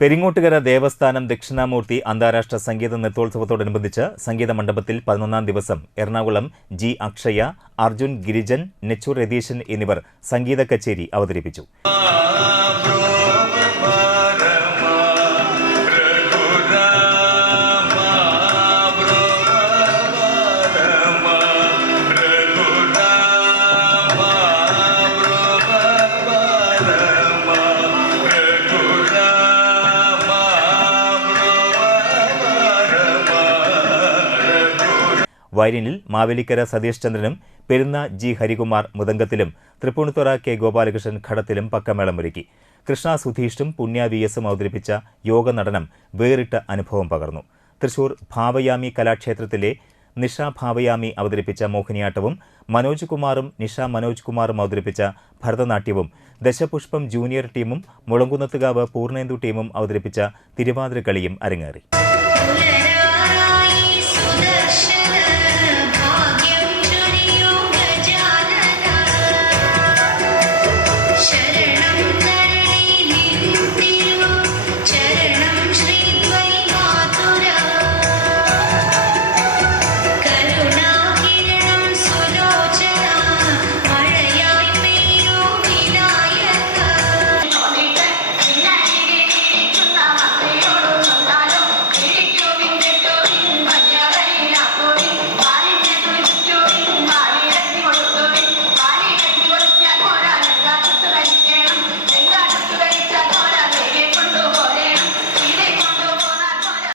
പെരിങ്ങോട്ടുകര ദേവസ്ഥാനം ദക്ഷിണാമൂർത്തി അന്താരാഷ്ട്ര സംഗീത നൃത്തോത്സവത്തോടനുബന്ധിച്ച് സംഗീത മണ്ഡപത്തിൽ 11-ാം ദിവസം എറണാകുളം ജി അക്ഷയ, അർജുൻ ഗിരിജൻ, നെച്ചൂർ രതീശൻ എന്നിവർ സംഗീത കച്ചേരി അവതരിപ്പിച്ചു. വയലിനിൽ മാവേലിക്കര സതീഷ് ചന്ദ്രനും പെരുന്ന ജി ഹരികുമാർ മൃദംഗത്തിലും തൃപ്പൂണിത്തുറ കെ ഗോപാലകൃഷ്ണൻ ഘടത്തിലും പക്കമേളം ഒരുക്കി. കൃഷ്ണ സുധീഷും പുണ്യ വി എസും അവതരിപ്പിച്ച യോഗ നടനം വേറിട്ട അനുഭവം പകർന്നു. തൃശൂർ ഭാവയാമി കലാക്ഷേത്രത്തിലെ നിഷ ഭാവയാമി അവതരിപ്പിച്ച മോഹിനിയാട്ടവും മനോജ് കുമാറും നിഷ മനോജ് കുമാറും അവതരിപ്പിച്ച ഭരതനാട്യവും ദശപുഷ്പം ജൂനിയർ ടീമും മുളങ്കുന്നത്തുകാവ് പൂർണ്ണേന്ദു ടീമും അവതരിപ്പിച്ച തിരുവാതിരക്കളിയും അരങ്ങേറി.